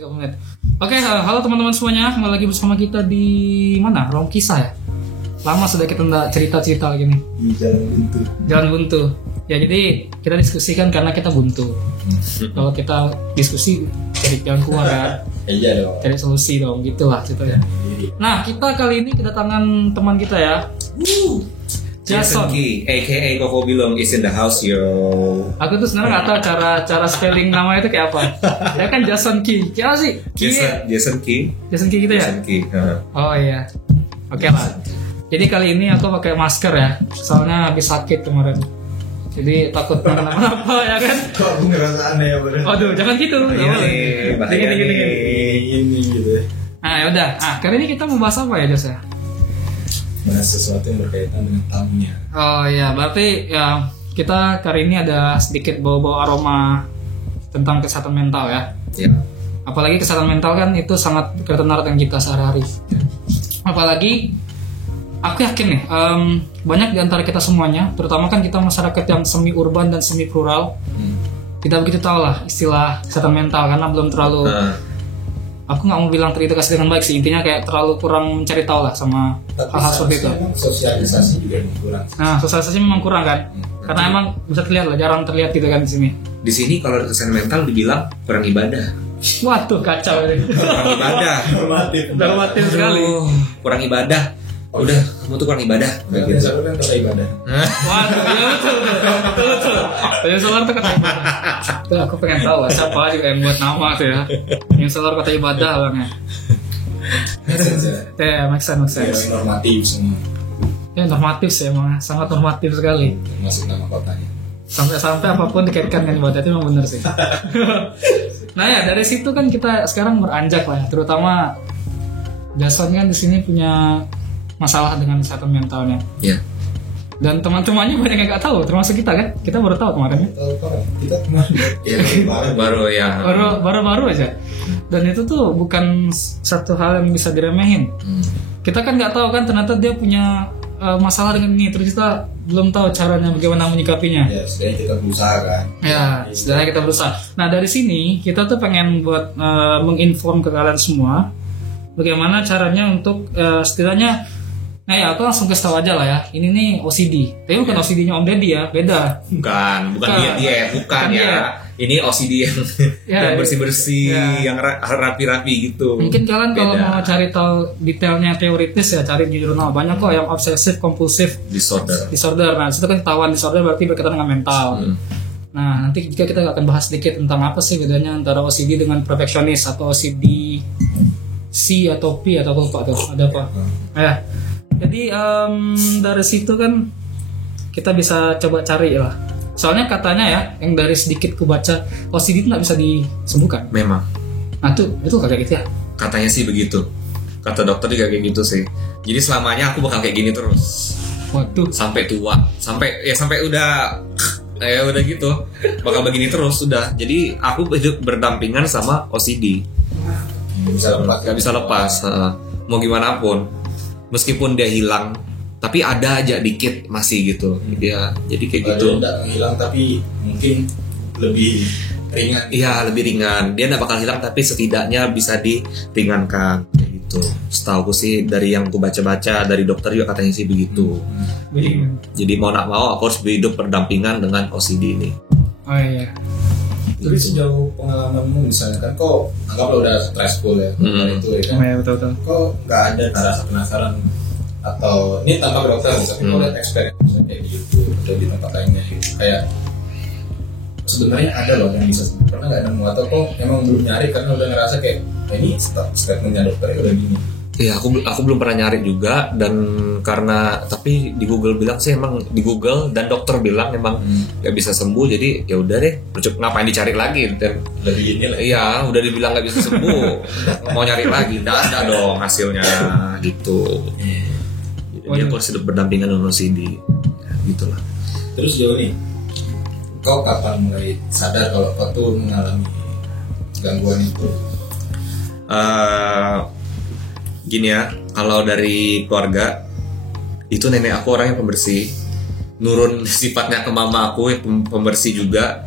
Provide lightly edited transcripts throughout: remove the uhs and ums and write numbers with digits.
menit. Oke, halo teman-teman semuanya, kembali lagi bersama kita di mana? Ruang kisah ya. Lama sudah kita nggak cerita-cerita lagi nih. Di Jalan Buntu. Ya jadi kita diskusikan karena kita buntu. Kalau kita diskusi cari jalan keluar ya. Iya dong. Cari solusi dong, gitulah ceritanya. Nah, kita kali ini kedatangan teman kita ya. Jason Key, aka Koko Bilong is in the house yo. Aku tuh sebenarnya nggak tahu cara spelling namanya itu kayak apa. Ya kan Jason Key. Kira sih? Jason Key. Jason Key gitu ya? Jason Key. Oh iya. Oke lah. Jadi kali ini aku pakai masker ya. Soalnya habis sakit kemarin. Jadi takut kenapa-napa ya kan? Kok aku ngerasa aneh ya bener. Aduh, jangan gitu. Bahaya Ini gitu ya. Nah, yaudah. Kali ini kita mau bahas apa ya, Jos ya? Bahas sesuatu yang berkaitan dengan tamunya. Oh iya, berarti ya kita kali ini ada sedikit bau-bau aroma tentang kesehatan mental ya. Ya. Apalagi kesehatan mental kan itu sangat berkaitan dengan kita sehari-hari. Apalagi aku yakin nih, banyak di antara kita semuanya, terutama kan kita masyarakat yang semi urban dan semi rural, kita begitu tahu lah istilah kesehatan mental karena belum terlalu, aku nggak mau bilang teredukasi dengan baik sih, intinya kayak terlalu kurang mencari tahu lah sama hal-hal seperti itu. Sosialisasi juga kurang. Nah, sosialisasi memang kurang kan, karena emang bisa terlihat lah, jarang terlihat gitu kan di sini. Di sini kalau kesehatan mental dibilang kurang ibadah. Waduh, kacau ini. Kurang ibadah. Normatif sekali. Kurang ibadah. Udah, kamu tuh kurang ibadah. Udah Gitu. gitu. Kan kata ibadah. Waduh, ya betul. Yang solar tuh kata ibadah. Tuh aku pengen tahu lah, siapa juga yang buat nama tuh ya. Yang solar kata ibadah orangnya. Ya, make sense. Normatif semua. Ya normatif sih emang, sangat normatif sekali. Termasuk nama kotanya. Sampai apapun dikaitkan dengan ibadah itu memang benar sih. Nah ya dari situ kan kita sekarang beranjak lah ya, terutama Jason kan di sini punya masalah dengan kesehatan mentalnya. Ya. Dan teman-temannya banyak yang nggak tahu, termasuk kita kan, kita baru tahu kemarin ya. Kita kemarin. Ya Baru ya. Baru aja. Dan itu tuh bukan satu hal yang bisa diremehin. Kita kan nggak tahu kan ternyata dia punya masalah dengan ini, terus kita belum tahu caranya bagaimana menyikapinya. Ya, setidaknya kita berusaha kan. Ya, setidaknya kita berusaha. Nah dari sini kita tuh pengen buat menginform ke kalian semua bagaimana caranya untuk setidaknya. Nah ya aku langsung kasih tahu aja lah ya. Ini nih OCD. Tapi bukan OCD-nya Om Deddy ya, beda. Bukan diet, bukan ya. Diet. Ini OCD yang bersih-bersih, yang rapi-rapi gitu. Mungkin kalian kalau Beda. mau cari tahu detailnya teoritis ya cari di jurnal. Banyak kok yang obsessive compulsive disorder. Nah, itu kan ketahuan disorder berarti berkaitan dengan mental. Nah, nanti jika kita akan bahas sedikit tentang apa sih bedanya antara OCD dengan perfeksionis atau OCD C atau P atau apa tuh? Ada apa? Ya. Jadi dari situ kan kita bisa coba cari lah. Soalnya katanya ya, yang dari sedikit ku baca OCD itu nggak bisa disembuhkan. Memang. Nah tuh, betul kayak gitu ya? Katanya sih begitu. Kata dokter juga kayak gitu sih. Jadi selamanya aku bakal kayak gini terus. Waduh. Sampai tua, sampai udah gitu. Bakal begini terus udah. Jadi aku hidup berdampingan sama OCD. Gak bisa lepas. Mau gimana pun. Meskipun dia hilang, tapi ada aja dikit masih gitu. Dia jadi kayak gitu. Dia tidak hilang tapi mungkin lebih ringan. Iya, lebih ringan. Dia nggak bakal hilang tapi setidaknya bisa diringankan kayak gitu. Setahu sih dari yang aku baca-baca dari dokter juga katanya sih begitu. Jadi mau nak mau aku harus hidup berdampingan dengan OCD ini. Oh iya. Jadi sejauh pengalamanmu misalnya kan kok anggaplah udah stressful ya itu ya kan. Oh iya betul. Kok nggak ada rasa penasaran atau ini tanpa dokter tapi kalau lihat experience kayak gitu atau di tempat lainnya gitu. Kayak sebenarnya ada loh yang bisa pernah nggak nemu atau kok emang belum nyari karena udah ngerasa kayak ini statementnya dokter udah gini. Iya, aku belum pernah nyari juga dan karena tapi di Google bilang sih emang di Google dan dokter bilang emang nggak bisa sembuh jadi ya udah deh ngapain dicari lagi dan Lebih gini lah. iya udah dibilang nggak bisa sembuh mau nyari lagi nggak ada dong hasilnya gitu. Jadi aku harus hidup berdampingan dengan OCD gitulah. Terus jauh nih kau kapan mulai sadar kalau kau tuh mengalami gangguan itu? Gini ya, kalau dari keluarga itu nenek aku orang yang pembersih, nurun sifatnya ke mama aku yang pembersih juga.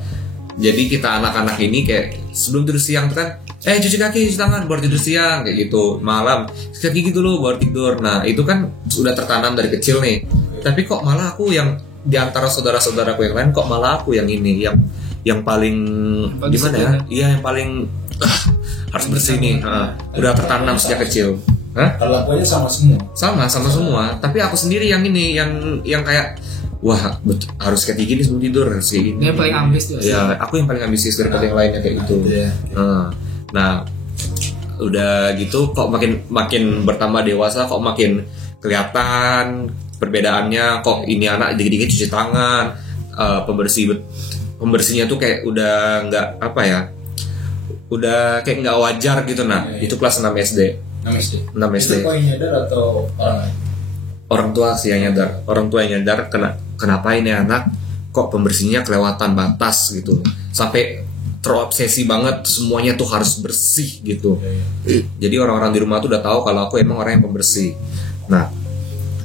Jadi kita anak-anak ini kayak sebelum tidur siang tuh kan cuci kaki, cuci tangan, baru tidur siang kayak gitu. Malam sikat gigi dulu baru tidur. Nah itu kan sudah tertanam dari kecil nih. Tapi kok malah aku yang di antara saudara-saudaraku yang lain, kok malah aku yang ini yang paling gimana ya? Iya yang paling harus bersih nih. Udah tertanam sejak kecil. Perlakuannya sama semua. Sama semua. Tapi aku sendiri yang ini yang kayak wah harus kayak gini sebelum tidur, harus kayak gini. Dia paling ambis tuh. Ya aku yang paling ambisius daripada yang lainnya kayak gitu. Nah udah gitu kok makin bertambah dewasa kok makin kelihatan perbedaannya. Kok ini anak dikit-dikit cuci tangan, pembersihnya tuh kayak udah nggak apa ya, udah kayak nggak wajar gitu. Nah itu kelas 6 SD. 6 SD. Itu kau yang nyadar atau orang lain? Orang tua sih yang nyadar. Orang tua yang nyadar kenapa ini anak kok pembersihnya kelewatan batas gitu, sampai terobsesi banget semuanya tuh harus bersih gitu. Jadi orang-orang di rumah tuh udah tahu kalau aku emang orang yang pembersih. Nah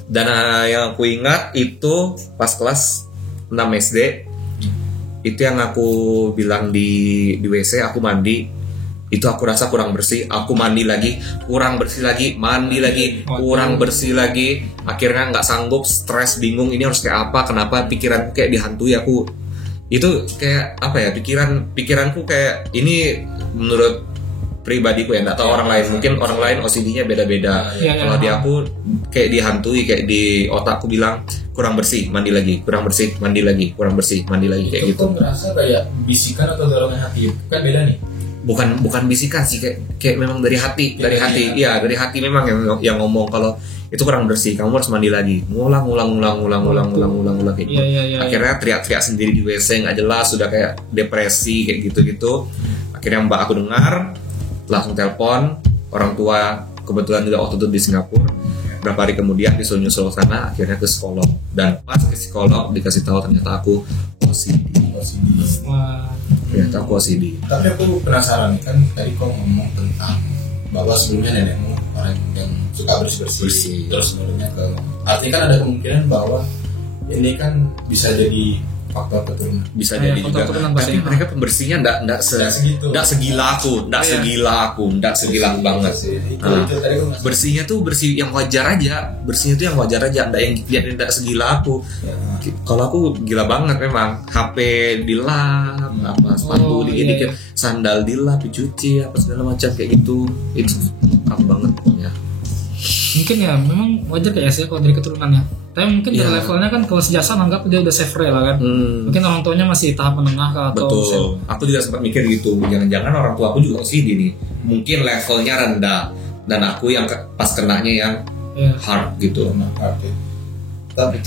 dan yang aku ingat itu pas kelas 6 SD itu yang aku bilang di WC aku mandi, itu aku rasa kurang bersih, aku mandi lagi, kurang bersih lagi, mandi lagi, kurang bersih lagi. Akhirnya nggak sanggup, stres, bingung ini harus kayak apa, kenapa pikiranku kayak dihantui. Aku itu kayak apa ya, pikiranku kayak ini menurut pribadiku ya, nggak tahu orang lain, mungkin orang lain OCD-nya beda-beda. Kalau di aku kayak dihantui, kayak di otakku bilang kurang bersih, mandi lagi, kurang bersih, mandi lagi, kurang bersih, mandi lagi, kayak gitu. Itu ngerasa kayak bisikan atau dorongan hati, kan beda nih. Bukan bisikan sih, kayak memang dari hati, dari hati memang yang ngomong kalau itu kurang bersih, kamu harus mandi lagi, ngulang kayak gitu. Akhirnya teriak-teriak sendiri di WC nggak jelas, sudah kayak depresi kayak gitu. Akhirnya mbak aku dengar, langsung telepon orang tua, kebetulan juga waktu itu di Singapura. Berapa hari kemudian disuruh nyusul sana, akhirnya ke psikolog, dan pas ke psikolog dikasih tahu ternyata aku OCD. Ternyata aku OCD. Tapi aku penasaran kan, tadi kau ngomong tentang bahwa sebelumnya nenekmu orang yang suka bersih, terus menurutnya ke, artinya kan ada kemungkinan bahwa ini kan bisa jadi faktor keturunan. Bisa jadi juga. Tapi mereka pembersihnya enggak segila aku banget. Bersihnya tuh bersih yang wajar aja. Enggak yang enggak segila aku. Kalau aku gila banget memang. HP dilap, sepatu dikit-dikit, sandal dilap, dicuci, apa segala macam kayak gitu. Itu aku banget pokoknya. Mungkin ya memang wajar kayak sih kalau dari keturunannya. Tapi mungkin dari levelnya kan kalau sejasa anggap dia udah safe lah kan. Mungkin orang tuanya masih tahap menengah atau. Betul. Aku juga sempat mikir gitu. Jangan-jangan orang tua aku juga OCD nih. Mungkin levelnya rendah dan aku yang pas kenanya yang hard gitu. Tapi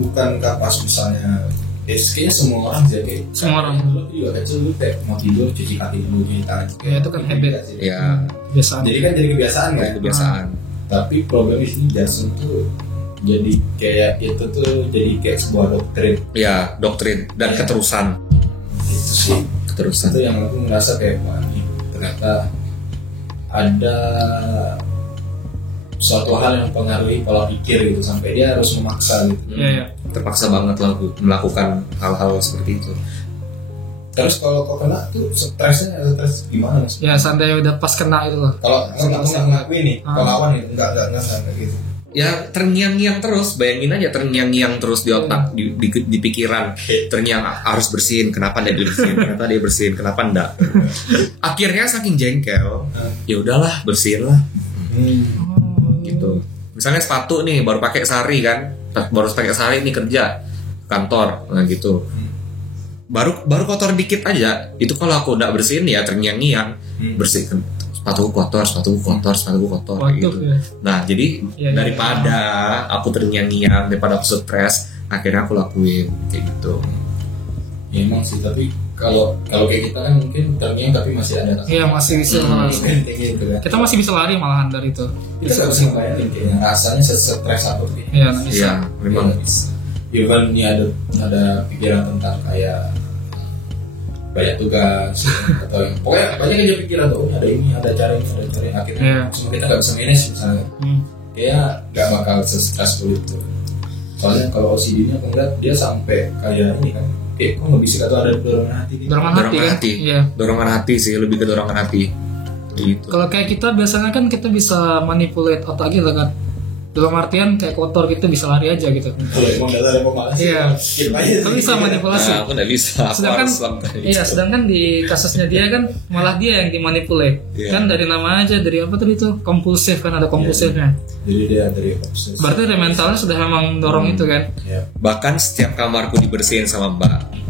bukankah pas misalnya kayaknya semua orang jadi semua orang dulu juga kecil dulu kayak mau tidur cuci kaki dulu, cuci tangan. Ya itu kan habit. Ya. Kebiasaan. Jadi kan jadi kebiasaan kan. Kebiasaan. Tapi problemnya sini Jason tuh jadi kayak itu tuh jadi kayak sebuah doktrin. Ya, doktrin dan keterusan. Itu sih keterusan. Itu yang aku ngerasa kayak wah ini ternyata ada suatu hal yang mempengaruhi pola pikir gitu sampai dia harus memaksa gitu. Iya. Terpaksa banget lah melakukan hal-hal seperti itu. Terus kalau kau kena tuh stres gimana mas? Ya seandainya udah pas kena itu loh. Kalau nggak ngelakuin nih, kalau lawan nih enggak gitu. Ya terngiang-ngiang terus, bayangin aja terngiang-ngiang terus di otak, di pikiran, terngiang harus bersihin, kenapa dia bersihin, kenapa enggak? Akhirnya saking jengkel, ya udahlah bersihin lah, gitu. Misalnya sepatu nih baru pakai sehari kan, baru pakai sehari nih kerja kantor, nah gitu. Baru kotor dikit aja, itu kalau aku udah bersihin ya terngiang-ngiang, bersihkan. Sepatu kotor gitu. Ya. Nah jadi daripada aku terngiang-ngiang, daripada aku stres, akhirnya aku lakuin kayak gitu. Ya, emang sih, tapi kalau kayak kita kan mungkin terngiang tapi masih ada. Iya masih bisa gitu, kan? Kita masih bisa lari malahan dari itu. Kita nggak bisa bayangin kayaknya rasanya stres apa tuh? Iya, memang. Even ini ada pikiran tentang kayak banyak tugas atau yang pokoknya banyak aja pikiran tuh ada ini ada cara akhirnya semua kita nggak bisa manage misalnya kayak nggak bakal se-stressful itu. Soalnya kalau OCD-nya aku ngeliat dia sampai kayak ini kan kayak kok nggak bisa atau ada dorongan hati dorongan hati sih, lebih ke dorongan hati. Gitu. Kalau kayak kita biasanya kan kita bisa manipulate otak kita kan. Dalam artian kayak kotor gitu bisa lari aja gitu. Kalau emang dasar yang pemalas, Iya. skip aja Tapi sih. bisa manipulasi. Nah, aku nggak bisa. Aku Sedangkan harus lakukan itu. iya, sedangkan di kasusnya dia kan malah dia yang dimanipulate. Iya. Kan dari nama aja, dari apa tadi itu? Kompulsif kan, ada kompulsifnya. Jadi dia dari obses. Berarti dari mentalnya sudah memang dorong itu kan. Ya. Bahkan setiap kamarku dibersihin sama Mbak.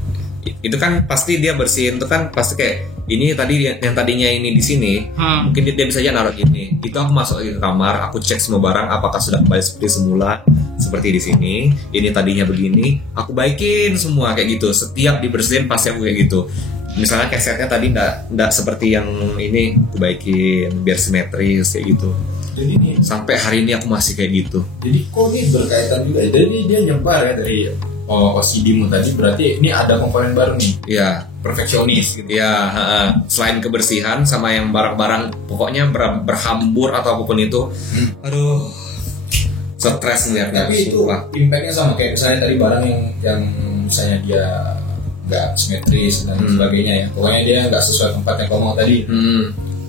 Itu kan pasti dia bersihin itu kan pasti kayak ini tadi yang tadinya ini di sini, mungkin dia bisa aja naruh ini. Itu aku masuk ke kamar, aku cek semua barang apakah sudah kembali seperti semula, seperti di sini. Ini tadinya begini, aku baikin semua kayak gitu. Setiap dibersihin pasti aku kayak gitu. Misalnya kesetnya tadi nggak seperti yang ini, aku baikin biar simetris kayak gitu. Jadi ini Sampai hari ini aku masih kayak gitu. Jadi kok ini berkaitan juga. Jadi dia nyebar ya dari OCD-mu tadi, berarti ini ada komponen baru nih, Iya. perfeksionis gitu. Ya, selain kebersihan sama yang barang-barang pokoknya berhambur atau apapun itu, aduh, stres ngeliatnya. Tapi itu sumpah. impactnya sama kayak misalnya tadi barang yang misalnya dia nggak simetris dan sebagainya ya. Pokoknya dia nggak sesuai tempat yang kau mau tadi.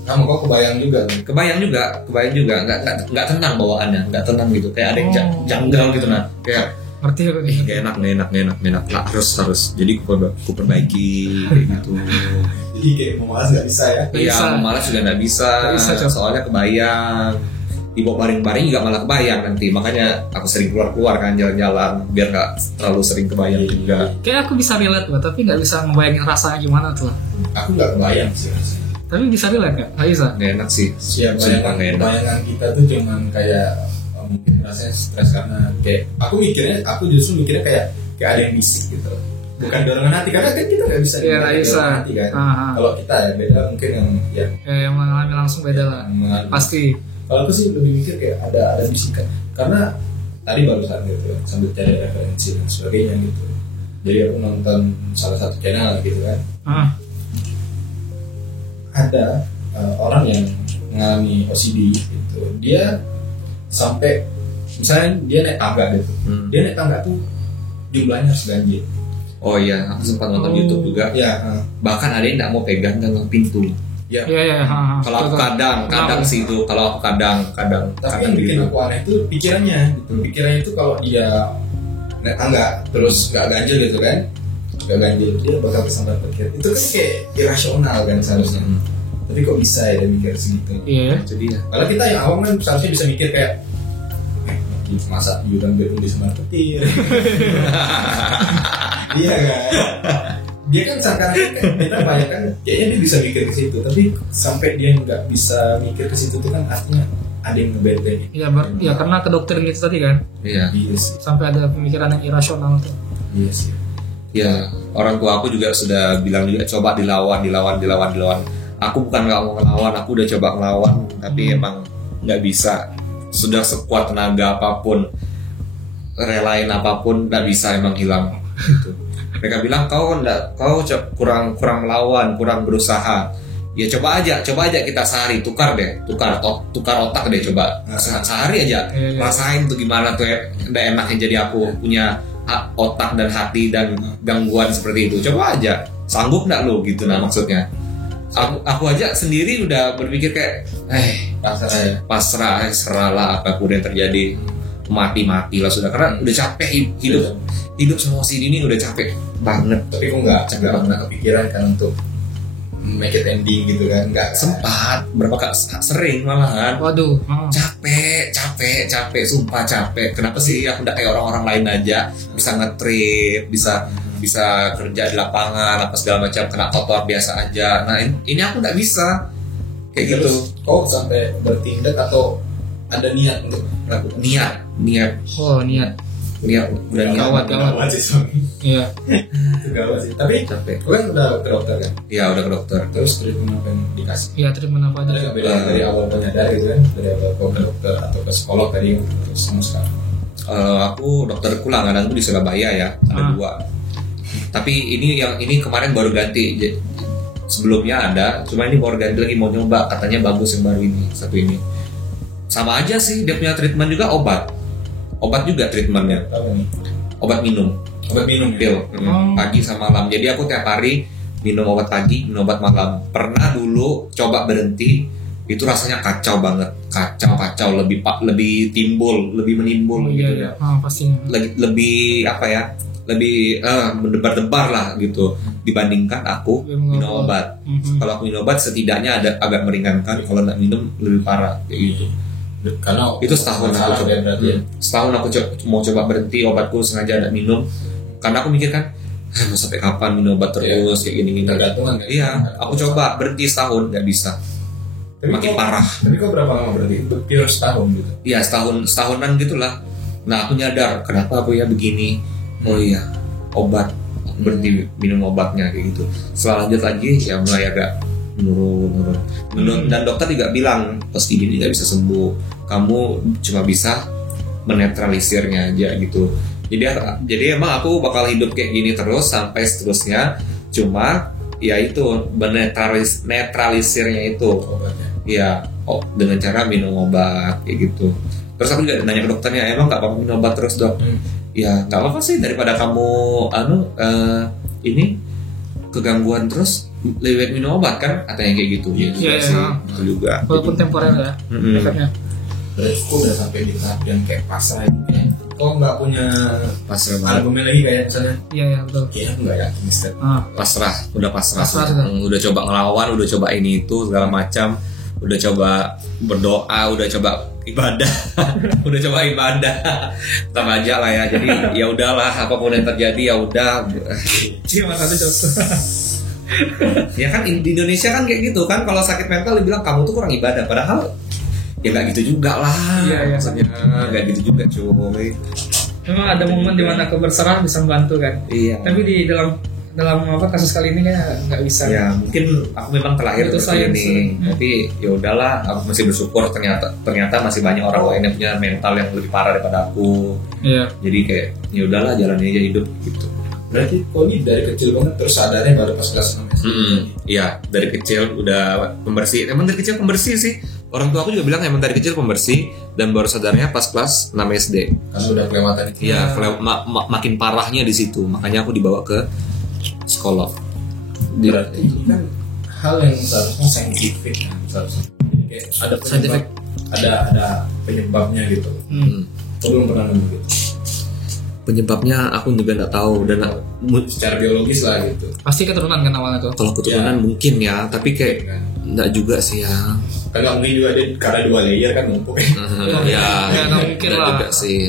Kamu kok kebayang juga kan? Kebayang juga, nggak tenang bawaannya, nggak tenang gitu, kayak ada yang janggal gitu nah, kayak Ngerti ya? nggak enak, lah harus, jadi ku perbaiki kayak gitu. Jadi kayak pemalas nggak bisa ya? Nggak Iya, bisa. malas juga nggak bisa, Nggak bisa, Cok. soalnya kebayang. Dibawa baring-baring juga malah kebayang nanti, makanya aku sering keluar kan jalan-jalan biar nggak terlalu sering kebayang juga. Kayak aku bisa relate loh, tapi nggak bisa ngebayangin rasanya gimana tuh. Aku nggak kebayang sih. Tapi bisa relate nggak? Nggak bisa. Nggak enak sih. Ya, Sumpah nggak enak. bayangan kita tuh cuman kayak mungkin rasanya stres karena kayak aku justru mikirnya kayak ada yang bisik gitu. Bukan dorongan hati, karena kan kita nggak bisa Iya, nggak bisa. dorongan hati kan. Kalau kita ya beda, mungkin yang Ya, yang mengalami langsung beda lah. mengalami. Pasti. Kalau aku sih lebih mikir kayak ada bisikan, karena tadi barusan gitu sambil cari referensi dan sebagainya gitu. Jadi aku nonton salah satu channel gitu kan, ada orang yang mengalami OCD gitu. Dia sampai misalnya dia naik tangga gitu, dia naik tangga tuh jumlahnya harus ganjil. Oh iya, aku sempat nonton YouTube juga. Ya, Bahkan ada yang nggak mau pegang pintu. ya. Iya. Kalau aku kadang sih itu, kalau aku kadang. Tapi yang bikin aku aneh itu pikirannya gitu. Pikirannya itu kalau dia naik tangga terus nggak ganjil gitu kan, nggak ganjil, dia bakal kesambar pikir. Itu kan kayak irasional kan seharusnya. Tapi kok bisa ya dia mikir segitu? Iya. Jadi ya. Kalau kita yang awam kan seharusnya bisa mikir kayak masa yuran bedung di semar petir. Iya kan? Dia kan seakan-akan kan kita banyak kan kayaknya dia bisa mikir ke situ, tapi sampai dia nggak bisa mikir ke situ tuh kan artinya ada yang ngebentengin. Iya, ya karena kedoktrin gitu tadi kan. Iya. Iya sih. Sampai ada pemikiran yang irasional tuh. Iya sih. Ya, orang tua aku juga sudah bilang juga coba dilawan. Aku bukan nggak mau ngelawan, aku udah coba ngelawan, tapi emang nggak bisa. Sudah sekuat tenaga apapun, relain apapun, nggak bisa, emang hilang. Gitu. Mereka bilang kau kurang melawan, kurang berusaha. Ya coba aja kita sehari tukar otak deh, coba sehari aja rasain tuh gimana tuh udah enaknya jadi aku punya otak dan hati dan gangguan seperti itu. Coba aja, sanggup nggak lo gitu, nah maksudnya aku aja sendiri udah berpikir kayak pasrah serahlah apapun yang terjadi, mati lah sudah, karena udah capek hidup sama OCD ini, udah capek banget. Tapi kok nggak pernah kepikiran kan untuk make it ending gitu kan? Nggak sempat, berapa kali sering malahan. Waduh. Capek, sumpah capek. Kenapa sih aku udah kayak orang-orang lain aja bisa nge-trip, bisa kerja di lapangan apa segala macam, kena kotor biasa aja. Nah ini aku nggak bisa kayak gitu. Kau sampai bertindak atau ada niat untuk melakukan? Niat. Oh, niat. Udah niat. Gawat. sih Song. Iya. Itu gawat sih. Tapi Capek. kau kan udah ke dokter kan? Iya, udah ke dokter. Terus treatment apa yang dikasih? Iya, treatment apa Ada aja? nggak beda dari awal penyadar gitu kan? Dari awal kau ke dokter atau ke psikolog tadi terus sama sekarang? Aku dokter kulang, kadang tuh di Surabaya ya, ada 2. Tapi ini kemarin baru ganti. Sebelumnya ada, cuma ini baru ganti lagi, mau nyoba, katanya bagus yang baru ini, satu ini. Sama aja sih, dia punya treatment juga obat juga treatmentnya, Tahu nih? obat minum Pil. pil, pagi sama malam. Jadi aku tiap hari minum obat pagi, minum obat malam. Pernah dulu coba berhenti, itu rasanya kacau banget, kacau lebih menimbul gitu ya. Pastinya. Lebih apa ya? Lebih mendebar-debar lah gitu dibandingkan aku minum obat. Kalau aku minum obat setidaknya ada agak meringankan, kalau nggak minum lebih parah kayak gitu. Karena itu setahun aku coba berarti setahun aku mau coba berhenti obatku, sengaja tidak minum karena aku mikir kan mau sampai kapan minum obat terus kayak gini. Tergantungan kan? Iya, aku coba berhenti setahun nggak bisa. Makin parah. Tapi kok berapa lama berhenti? Pure setahun gitu? Iya, setahunan gitulah. Nah aku nyadar kenapa aku ya begini. Oh iya, obat, aku berhenti minum obatnya kayak gitu. Setelah lanjut lagi ya mulai agak menurun. Dan dokter juga bilang pasti ini tidak bisa sembuh, kamu cuma bisa menetralisirnya aja gitu. Jadi emang aku bakal hidup kayak gini terus sampai seterusnya. Cuma ya itu netralisirnya itu ya dengan cara minum obat kayak gitu. Terus aku juga nanya ke dokternya, emang nggak apa-apa minum obat terus dok? Ya nggak apa-apa sih, daripada kamu ini kegangguan terus lebih baik minum obat kan, katanya kayak gitu. Iya. Itu juga. Walaupun temporer ya efeknya. Berarti aku udah sampai di tahap yang kayak pasrah ini. Kok nggak punya Pasrah banget. albumnya lagi kayak misalnya? Iya betul. Kayaknya aku nggak yakin Mister. Pasrah Pasrah. Udah coba ngelawan, udah coba ini itu segala macam, udah coba berdoa, udah coba ibadah udah coba ibadah tetap aja lah ya. Jadi ya udahlah, apapun yang terjadi ya udah. Cuma satu contoh. Ya kan di Indonesia kan kayak gitu kan, kalau sakit mental dibilang kamu tuh kurang ibadah, padahal ya nggak gitu juga lah. Iya. Maksudnya nggak gitu juga cuy. Memang ada momen dimana aku berserah bisa membantu kan. Iya. Tapi di dalam kasus kali ini kayak nggak bisa. Ya mungkin aku memang terlahir itu seperti ini, tapi ya udahlah, aku masih bersyukur ternyata masih banyak orang lain yang punya mental yang lebih parah daripada aku. Iya. Jadi kayak ya udahlah, jalani aja hidup gitu. Berarti kok ini dari kecil banget terus sadarnya baru pas kelas 6 SD. Iya, dari kecil udah pembersih. Emang dari kecil pembersih sih. Orang tua aku juga bilang emang dari kecil pembersih, dan baru sadarnya pas kelas 6 SD. Karena udah kelewatan itu. Iya, makin parahnya di situ. Makanya aku dibawa ke psikolog. Berarti itu kan hal yang seharusnya saintifik kan, seharusnya. Jadi kayak ada penyebab, ada penyebabnya gitu. Aku belum pernah nemu gitu. Penyebabnya aku juga nggak tahu, dan Secara biologis lah gitu. Pasti keturunan kan awalnya tuh. kalau keturunan mungkin ya, tapi kayak nggak juga sih ya. Kan nggak mungkin juga dia karena 2 layer kan numpuk ya. Ya nggak mungkin nggak lah. juga sih.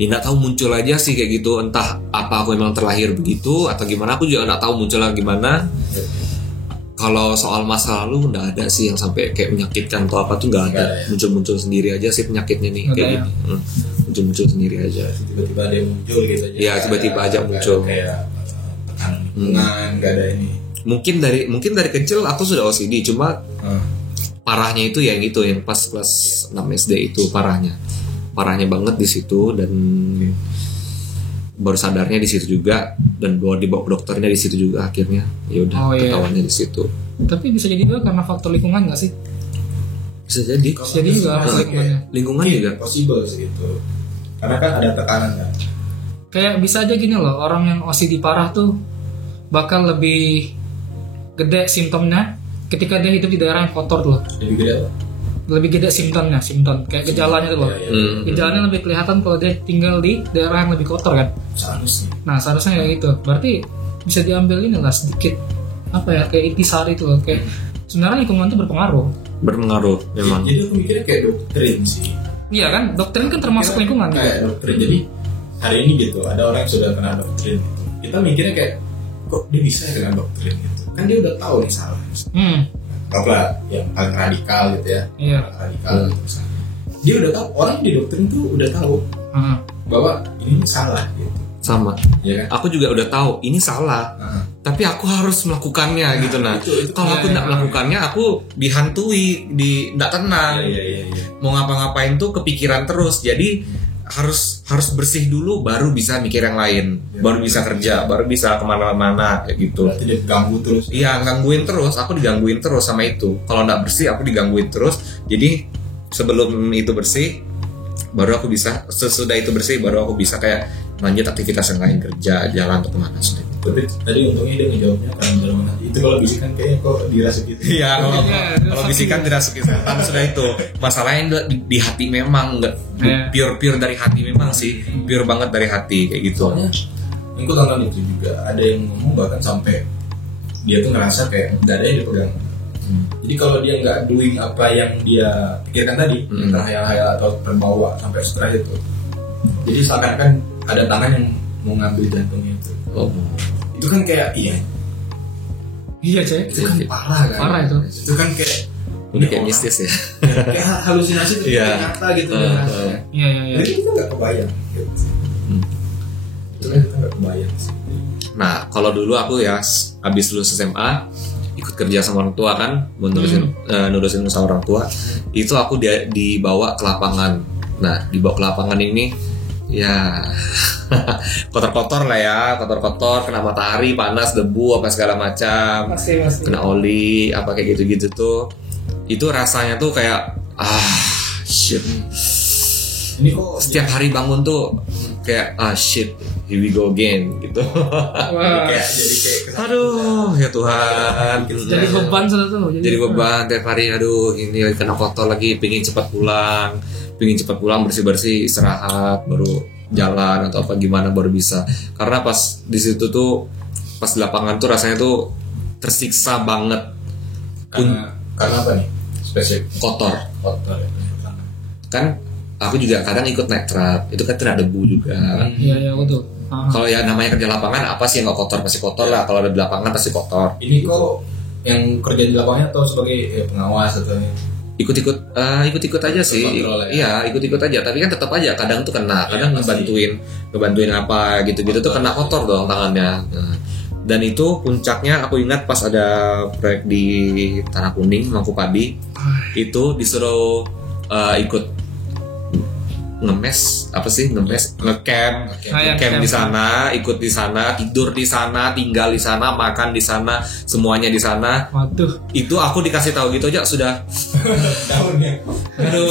Ya nggak tahu, muncul aja sih kayak gitu. Entah apa aku memang terlahir begitu atau gimana, aku juga nggak tahu munculnya gimana. Kalau soal masa lalu nggak ada sih yang sampai kayak menyakitkan atau apa tuh, nggak ada. Muncul muncul sendiri aja sih penyakitnya nih kayak gini. Muncul sendiri aja. Tiba-tiba dia muncul gitu aja. Iya, tiba-tiba aja muncul. Kayak tekanan lingkungan, nggak ada ini. Mungkin dari kecil aku sudah OCD, cuma parahnya itu ya yang itu, yang pas kelas 6 SD itu parahnya banget di situ, dan baru sadarnya di situ juga, dan bawa dibawa ke dokternya di situ juga akhirnya. Ya udah, ketahuannya di situ. Tapi bisa jadi juga karena faktor lingkungan nggak sih? Bisa jadi. Bisa jadi juga lingkungannya. Lingkungan juga Possible sih itu. Karena kan ada tekanan kan. Kayak bisa aja gini loh, orang yang OCD parah tuh bakal lebih gede simptomnya ketika dia hidup di daerah yang kotor tuh. Lebih gede simptom kayak gejalanya tuh loh. Gejalanya lebih kelihatan kalau dia tinggal di daerah yang lebih kotor kan. Seharusnya kayak gitu. Berarti bisa diambil ini lah sedikit apa ya, kayak intisari itu loh, kayak sebenarnya lingkungan itu berpengaruh memang. Jadi aku mikirnya kayak doktrin sih. Iya kan, doktrin kan termasuk lingkungan. Kayak doktrin. Jadi hari ini gitu ada orang yang sudah kena doktrin gitu. Kita mikirnya kayak kok dia bisa ya kena doktrin gitu. Kan dia udah tahu nih salah. Apa yang paling radikal gitu ya. Iya. Radikal gitu misalnya. Dia udah tahu, orang di doktrin tuh udah tahu bahwa ini salah gitu. Sama. Ya kan? Aku juga udah tahu ini salah. Tapi aku harus melakukannya gitu. Kalau aku tidak melakukannya, aku dihantui, tidak tenang. Mau ngapa-ngapain tuh kepikiran terus. Jadi harus bersih dulu, baru bisa mikir yang lain, baru bisa kerja, baru bisa kemana-mana kayak gitu. Berarti dia ganggu terus. Iya, gangguin terus. Aku digangguin terus sama itu. Kalau nggak bersih, aku digangguin terus. Jadi sebelum itu bersih, baru aku bisa. Sesudah itu bersih, baru aku bisa kayak lanjut aktivitas yang lain, kerja, jalan atau kemana. Tapi tadi untungnya dia ngejawabnya karena dalam hati itu kalau bisikan kayaknya kok dirasuk gitu. Iya, kalau bisikan dirasuki setan sudah itu. Masalahnya di hati memang enggak pure dari hati memang sih. Pure banget dari hati kayak gitu. Soalnya yang gue tonton itu juga ada yang ngomong bahkan sampai dia tuh ngerasa kayak nggak ada yang dipegang. Jadi kalau dia nggak doing apa yang dia pikirkan tadi, entah hayal-hayal atau terbawa sampai stres itu, jadi seakan-akan ada tangan yang mau ngambil jantungnya itu. Itu kan kayak Iya cek. itu kan parah kan. Parah itu. Itu kan kayak Udah kayak mistis ya. kayak halusinasi itu kayak nyata gitu. Iya. Jadi kita nggak kebayang. Gitu. Itu kan kita nggak kebayang sih. Nah, kalau dulu aku ya habis lulus SMA ikut kerja sama orang tua kan, nurusin usaha orang tua. Itu aku dibawa ke lapangan. Nah, dibawa ke lapangan ini ya kotor-kotor lah ya, kotor-kotor, kena matahari, panas, debu, apa segala macam. Masih. Kena oli, apa kayak gitu-gitu tuh. Itu rasanya tuh kayak shit. Ini kok Setiap hari bangun tuh kayak shit, here we go again gitu. kayak jadi kayak Aduh, ya Tuhan. Jadi beban sudah tuh. Jadi beban tiap hari. Aduh, ini kena kotor lagi. Pingin cepat pulang bersih-bersih, istirahat, baru jalan atau apa gimana baru bisa. Karena pas di situ tuh, pas di lapangan tuh rasanya tuh tersiksa banget. karena apa nih? Spesifik Kotor. ya. Kan aku juga kadang ikut naik truk. Itu kan kena debu juga. Iya betul. Kalau ya namanya kerja lapangan, apa sih yang nggak kotor? Pasti kotor lah. Kalau ada di lapangan pasti kotor. Ini kok yang kerja di lapangan atau sebagai pengawas atau Ikut-ikut aja sih. Kontrol Iya, ikut-ikut aja. Tapi kan tetap aja kadang tuh kena. Kadang ngebantuin apa gitu-gitu tuh kena kotor dong tangannya. Nah, dan itu puncaknya aku ingat pas ada proyek di Tanah Kuning, Mangku Padi. Itu disuruh ikut ngecamp di sana, ikut di sana, tidur di sana, tinggal di sana, makan di sana, semuanya di sana. Waduh. Itu aku dikasih tahu gitu aja sudah. tahunnya. Aduh.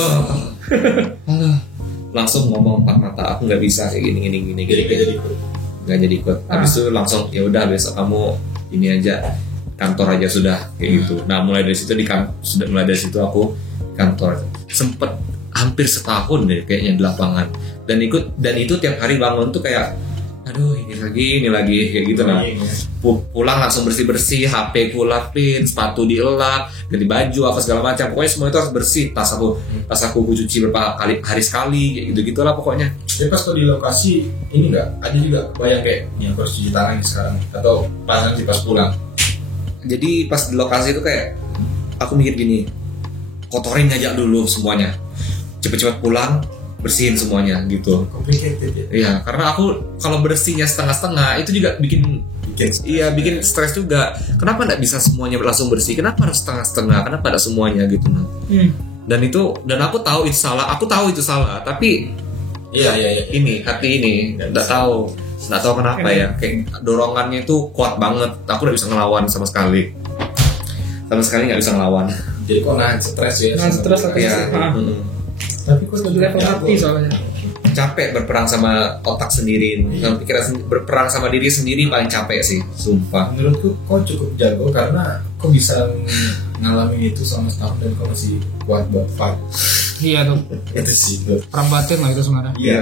Langsung ngomong empat mata, aku nggak bisa kayak gini. Nggak jadi ikut. Habis itu langsung ya udah besok kamu ini aja kantor aja sudah kayak gitu. Nah mulai dari situ aku kantor. Sempet hampir setahun deh kayaknya di lapangan dan itu tiap hari bangun tuh kayak aduh ini lagi kayak gitu. Nah pulang langsung bersih HP ku lapin, sepatu dielap, ganti baju apa segala macam, pokoknya semua itu harus bersih. Tas aku cuci beberapa kali hari sekali kayak gitu gitulah pokoknya. Tapi pas tuh di lokasi ini nggak ada juga bayang kayak ini aku harus cuci tangan sekarang atau pas nanti pas pulang. Jadi pas di lokasi itu kayak aku mikir gini, kotorin aja dulu semuanya, cepet-cepet pulang, bersihin semuanya gitu. Complicated ya. Iya, karena aku kalau bersihnya setengah-setengah itu juga bikin stres juga. Kenapa nggak bisa semuanya langsung bersih? Kenapa harus setengah-setengah? Kenapa ada semuanya gitu? Dan aku tahu itu salah. Tapi iya. Ini hati ini nggak tahu kenapa ya. Kayak dorongannya itu kuat banget. Aku nggak bisa ngelawan sama sekali nggak bisa ngelawan. Jadi kok nahan stres ya? Nahan stres ya. Tapi kok level hati soalnya. Capek berperang sama otak sendiri, sama pikiran berperang sama diri sendiri paling capek sih, sumpah. Menurutku kok cukup jago karena kok bisa ngalamin itu selama setahun dan kok masih kuat buat fight. Iya tuh. Itu sih tuh. Perang batin lah itu sebenarnya. Iya.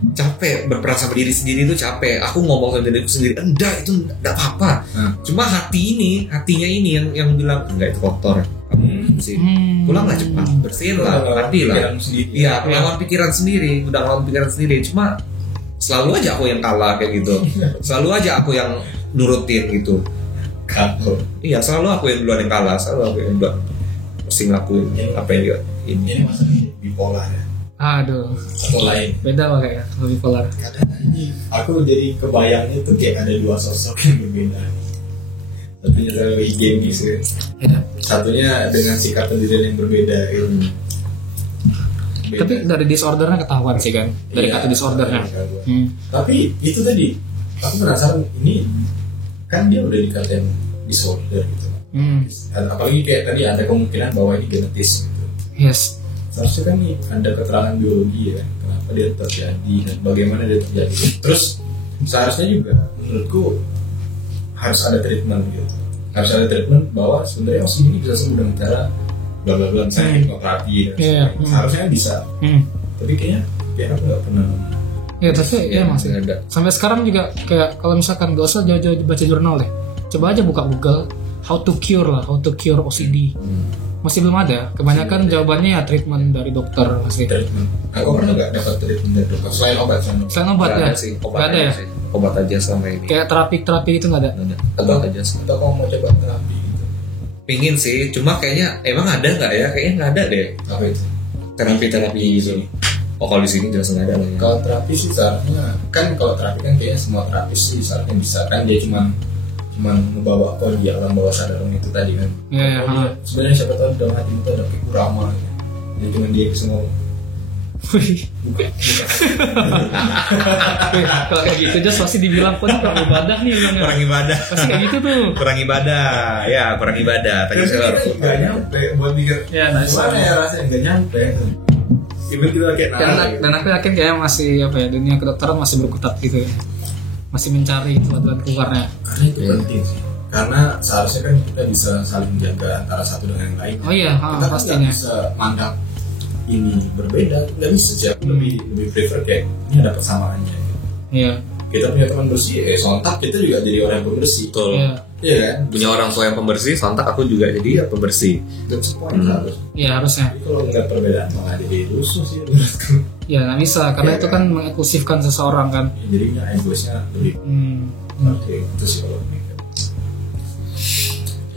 Capek berperang sama diri sendiri itu capek. Aku ngomong sama diriku sendiri, enggak itu enggak apa-apa. Cuma hatinya ini yang bilang enggak itu kotor. Kamu bersih. Pulanglah cepat, bersihin lah, mandilah. Iya, melawan pikiran sendiri, udah melawan pikiran sendiri. Cuma selalu aja aku yang kalah kayak gitu. Selalu aja aku yang nurutin gitu. Iya, selalu aku yang duluan yang kalah, selalu aku yang duluan mesti ngelakuin apa yang dia ini. Ini masalah bipolar ya. Aduh. Atau lain. Beda lah kayaknya kalau bipolar. Kadang aku jadi kebayangnya tuh kayak ada dua sosok yang berbeda. Satunya terlalu higienis ya. Satunya dengan sikap pendirian yang berbeda gitu. Tapi dari disordernya ketahuan sih kan. Dari kata disordernya. Tapi itu tadi aku penasaran, ini kan dia udah dikatain disorder gitu. Apalagi kayak tadi ada kemungkinan bahwa ini genetis gitu. Yes. Seharusnya kan nih ada keterangan biologi ya, kenapa dia terjadi dan bagaimana dia terjadi. Terus seharusnya juga menurutku harus ada treatment gitu. harus ada treatment bahwa sebenarnya OCD ini bisa sembuh dengan cara bla bla bla, misalnya hipnoterapi dan sebagainya. Harusnya bisa, tapi kayaknya aku nggak pernah. Ya tapi ya masih ada. Sampai sekarang juga kayak kalau misalkan gak usah jauh-jauh baca jurnal deh, coba aja buka Google how to cure OCD. Masih belum ada. Kebanyakan jawabannya ya treatment dari dokter masih. Aku pernah nggak dapat treatment dari dokter selain obat? Selain obat ya? Nggak ada ya? Obat aja selama ini. Kayak terapi itu nggak ada? Obat aja. Atau kamu mau coba terapi gitu? Pingin sih, cuma kayaknya emang ada nggak ya? Kayaknya nggak ada deh. Apa itu? Terapi gitu. Oh kalau di sini jelas nggak ada lah ya. Kalau terapi sih seharusnya kan, kalau terapi kan kayaknya semua terapis sih seharusnya bisa kan, dia cuma membawa kau di alam bawah sadar itu tadi kan. Iya. Sebenarnya siapa tahu dalam hati itu ada Kurama gitu. Jadi cuma dia semua. Kalau kayak gitu just pasti dibilang pun kurang ibadah nih bilangnya. Kurang ibadah. Pasti kayak gitu tuh. Kurang ibadah. Ya kurang ibadah. Tadi saya harus nggak nyampe buat mikir. Ya gimana ya rasanya nggak nyampe. Even kita kayak dan aku yakin kayak masih apa ya, dunia kedokteran masih berkutat gitu ya. Masih mencari jalan keluarnya. Karena itu penting sih. Karena seharusnya kan kita bisa saling menjaga antara satu dengan yang lain. Oh iya, kita pastinya. Nggak bisa mandang ini berbeda, nggak bisa sih. Lebih prefer kayak ini ada persamaannya. Iya. Kita punya teman bersih, sontak kita juga jadi orang yang pembersih. Betul. Iya kan? Punya orang tua yang pembersih, sontak aku juga jadi pembersih. Dan semuanya harus. Iya harusnya. Tapi kalau nggak perbedaan malah jadi rusuh sih. Ya nggak bisa, karena itu kan mengeklusifkan seseorang kan. Jadinya egoisnya lebih. Oke, itu sih kalau mikir.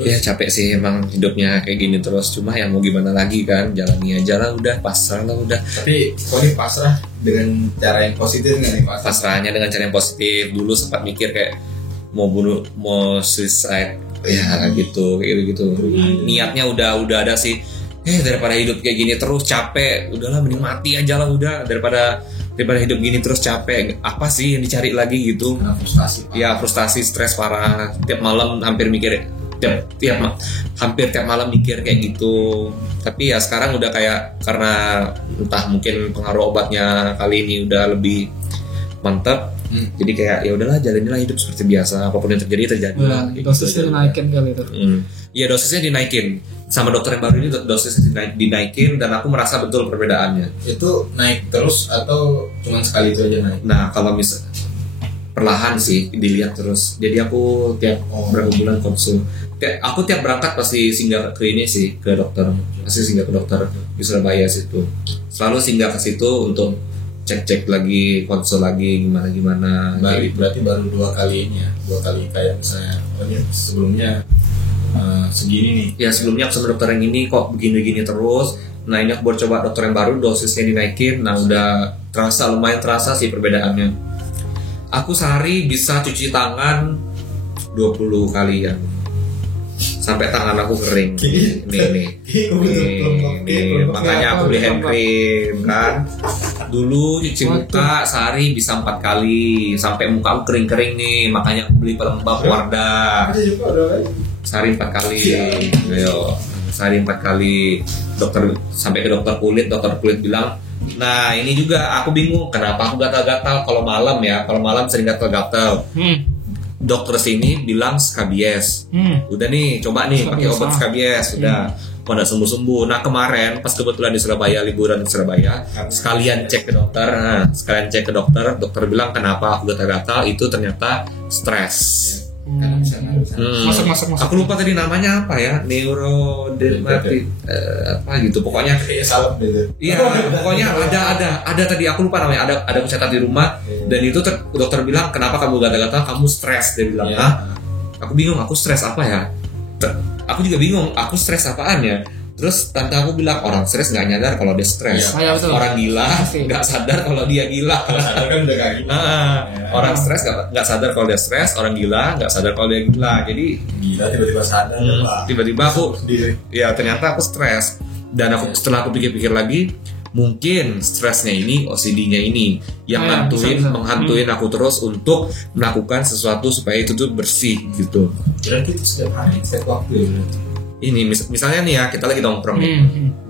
Ya capek sih emang hidupnya kayak gini terus. Cuma ya mau gimana lagi kan, jalani aja lah udah, pasrah lah udah. Tapi kok ini pasrah dengan cara yang positif nggak nih pasrah? Pasrahnya dengan cara yang positif. Dulu sempat mikir kayak mau bunuh, mau suicide, ya gitu, kayak gitu. Niatnya udah ada sih. Daripada hidup kayak gini terus capek, udahlah mending mati aja lah udah, daripada hidup gini terus capek. Apa sih yang dicari lagi gitu? Frustasi. Ya frustasi, stres parah. Tiap malam hampir mikir, hampir tiap malam mikir kayak gitu. Tapi ya sekarang udah kayak, karena entah mungkin pengaruh obatnya kali ini udah lebih mantap. Jadi kayak ya udahlah jalanilah hidup seperti biasa, apapun yang terjadi lah. Dosisnya dinaikin kali itu. Iya dosisnya dinaikin. Sama dokter yang baru ini dosisnya dinaikin, dan aku merasa betul perbedaannya. Itu naik terus atau cuma sekali itu aja naik? Nah kalau misalnya perlahan sih dilihat terus. Jadi aku tiap berapa bulan konsul. Aku tiap berangkat pasti singgah ke ini sih, ke dokter. Pasti singgah ke dokter di Surabaya situ. Selalu singgah ke situ untuk cek lagi, konsul lagi gimana. Berarti baru 2 kali ini ya, 2 kali kayak misalnya sebelumnya segini nih. Ya sebelumnya aku sama dokter yang ini kok begini terus. Nah ini aku baru coba dokter yang baru, dosisnya dinaikin. Nah udah lumayan terasa sih perbedaannya. Aku sehari bisa cuci tangan 20 kali ya, sampai tangan aku kering. Nih. Makanya aku beli hand cream kan. Dulu cuci muka sehari bisa 4 kali, sampai muka aku kering nih. Makanya aku beli pelembab Wardah. Sehari 4 kali. Ayo, sehari 4 kali. Sampai ke dokter kulit bilang, nah ini juga aku bingung kenapa aku gatal-gatal kalau malam sering gatal-gatal. Dokter sini bilang skabies. Udah nih, coba nih pakai obat skabies. Udah, kok udah sembuh-sembuh. Nah kemarin pas kebetulan di Surabaya, liburan di Surabaya, sekalian cek ke dokter. Dokter bilang kenapa aku gatal-gatal, itu ternyata stres. Masak. Aku lupa tadi namanya apa ya, neurodermatitis apa gitu. Pokoknya salah gitu. Iya, pokoknya ada tadi aku lupa namanya. Ada aku catat di rumah. Dan itu dokter bilang kenapa kamu gatal-gatal, kamu stres. Dia bilang, aku bingung, aku stres apa ya? Aku juga bingung, aku stres apaan ya? Terus tante aku bilang orang stres nggak nyadar kalau dia stres. Orang gila nggak sadar kalau dia gila. Orang stres nggak sadar kalau dia stres. Orang gila nggak sadar kalau dia gila. Jadi gila tiba-tiba sadar. Tiba-tiba aku ya ternyata aku stres. Dan setelah aku pikir-pikir lagi, mungkin stresnya ini, OCD-nya ini yang menghantuin aku terus untuk melakukan sesuatu supaya itu tuh bersih gitu. Berarti itu setiap hari, setiap waktu ya. Ini misalnya nih ya, kita lagi nongkrong nih.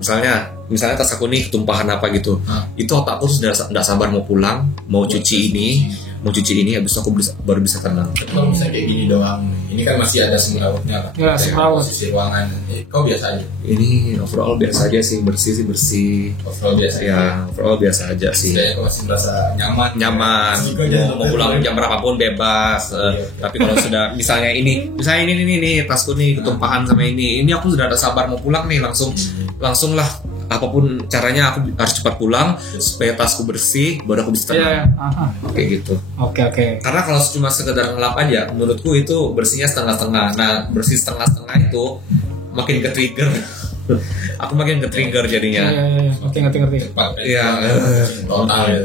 Misalnya tas aku nih ketumpahan apa gitu. Itu otakku sudah nggak sabar mau pulang, mau cuci ini, mau cuci ini habis itu aku baru bisa tenang. Kalau misalnya kayak gini doang, ini kan masih ada semrawutnya lah. Ya, semrawut. Posisi ruangan. Kau biasa aja. Ini overall biasa aja sih, bersih. Overall biasa. Ya, overall biasa aja sih. Saya kok masih merasa nyaman. Mau pulang jam berapapun bebas. Tapi kalau sudah misalnya ini tasku nih ketumpahan sama ini aku sudah ada sabar mau pulang nih, langsung lah, apapun caranya aku harus cepat pulang supaya tasku bersih baru aku bisa tenang. Kayak gitu. Oke. Karena kalau cuma sekedar ngelap aja, menurutku itu bersihnya setengah-setengah. Nah, bersih setengah-setengah itu makin ke-trigger. Aku makin ke-trigger jadinya. Iya. Oke, ngerti. Cepat. Iya. Total ya.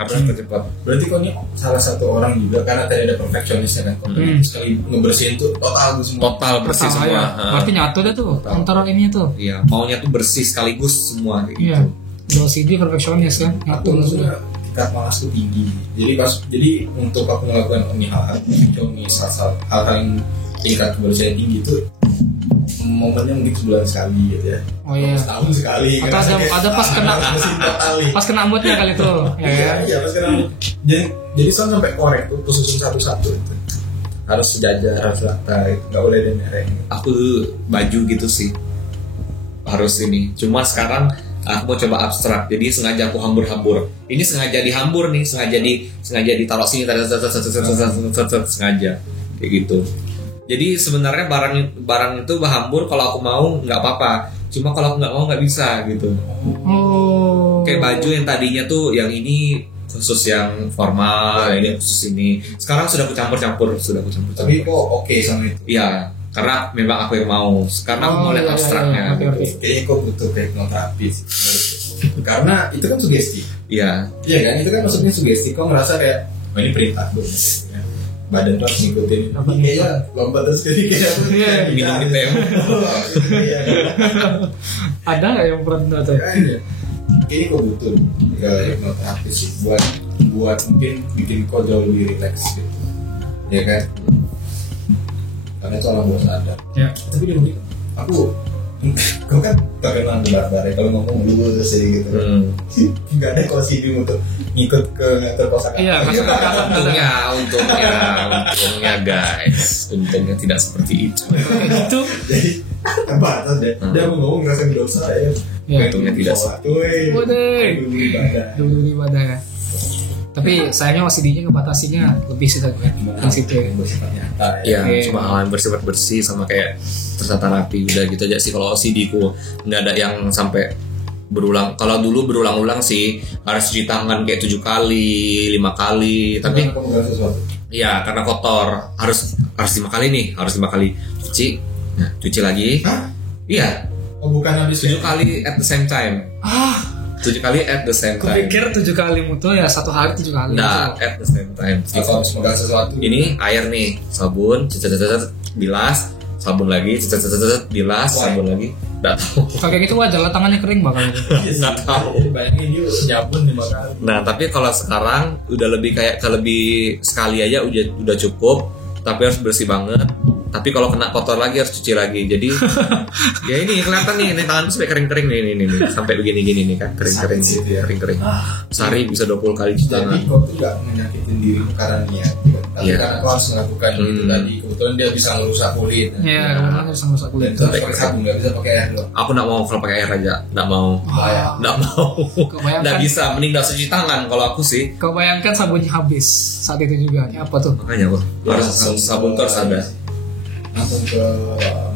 Harus cepat. Berarti kau ini salah satu orang juga, karena tadi ada perfeksionisnya kan. Sekali ngebersihin tuh total semua. Total bersih semua. Berarti nyatu dah tuh antara ini tuh. Iya, maunya tuh bersih sekaligus semua kayak Iya. gitu. OCD perfeksionis kan. Aku maksudnya tingkat malasku tinggi. Jadi untuk aku melakukan hal-hal perfeksionis, hal-hal yang tingkat kebersihan tinggi itu momennya mungkin sebulan sekali gitu ya. Oh iya. Setahun sekali. Atau ada pas kena moodnya kali tuh. Iya, pas kena mood. Jadi sampai korek tuh susun satu-satu itu. Harus sejajar, harus rata, nggak boleh ada mereng. Aku baju gitu sih harus ini. Cuma sekarang aku mau coba abstrak. Jadi sengaja aku hambur-hambur. Ini sengaja dihambur nih, sengaja ditaruh sini, sengaja kayak gitu. Jadi sebenarnya barang itu hambur kalau aku mau nggak apa-apa. Cuma kalau aku nggak mau nggak bisa gitu. Oh. Kayak baju yang tadinya tuh yang ini khusus yang formal, ini khusus ini. Sekarang sudah aku campur-campur. Tapi kok oke sama itu? Iya, karena memang aku yang mau. Karena aku mau lihat abstraknya. Oke. Kayaknya kok butuh hipnoterapi sih. Karena itu kan sugesti. Iya. Iya kan, itu kan maksudnya sugesti. Kok ngerasa kayak, oh ini perintah tuh. Badan tuh harus ngikutin. Kayaknya lompat terus jadi kayak Minum di teh. Ada nggak yang pernah tuh? Kayaknya kok butuh hipnoterapi sih buat mungkin bikin kau jauh lebih relax gitu. Ya kan? Karena itu orang bawah sadar. Ya. Tapi dia bilang, kau kan terkenal barbar ya, kalau ngomong lurus aja gitu. Gak ada konsidi untuk ngikut ke terkosakan. Iya, untungnya guys, untungnya tidak seperti itu. Itu Jadi terbatas deh. Dia mau ngomong ngerasain dosa ya. Untungnya tidak seperti dulu ibadah ya. Tapi sayangnya OCD-nya ngebatasinya lebih sih kan di situ. ya. Cuma hal yang bersih sama kayak tertata rapi udah gitu aja sih. Kalau OCD ku nggak ada yang sampai berulang. Kalau dulu berulang-ulang sih harus cuci tangan kayak 7 kali 5 kali. Tapi ya karena kotor harus 5 kali nih, harus 5 kali cuci. Nah, cuci lagi. Iya. Oh, bukan habis 7 kali at the same time. 7 kali at the same time. Kupikir 7 kali mutu ya 1 hari 7 kali. Nah, at the same time. Atau harus megang sesuatu. Ini air nih, sabun, bilas, sabun lagi, bilas, sabun lagi. Nggak tahu. Kayak gitu wajar lah, tangannya kering bakal. Nggak tahu. Bayangin dia sabun 5 kali. Nah, tapi kalau sekarang udah lebih kayak lebih sekali aja udah cukup, tapi harus bersih banget. Tapi kalau kena kotor lagi harus cuci lagi. Jadi ya ini kelihatan nih tangan sampai kering-kering nih sampai begini-gini nih kan, kering-kering Sakit ya. kering-kering. Sehari bisa 20 kali cuci tangan. Jadi kau tuh gak menyakitin diri karena niat gitu. Tapi Iya. karena kau harus melakukan itu tadi. Kebetulan dia bisa merusak kulit. Iya, kemudian harus ngerusak Dan kulit. itu harus pakai sabun, gak bisa pakai air doang. Aku nggak mau kalau pakai air aja, nggak mau. Nggak mau. Kebayangkan. Nggak bisa, mending nggak cuci tangan kalau aku sih. Kau bayangkan sabunnya habis saat itu juga. Ini apa tuh? Makanya aku harus sabun tuh harus ada. Langsung ke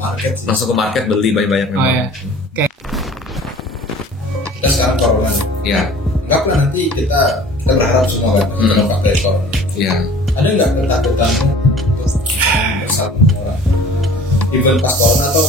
market sih. Langsung ke market beli banyak-banyak Oh memang. ya. Oke. Kita sekarang corona. Iya, Enggak pernah nanti kita berharap semua kan kita pakai corona. iya. Ada nggak ketakutanmu untuk bersama orang? Even pas corona atau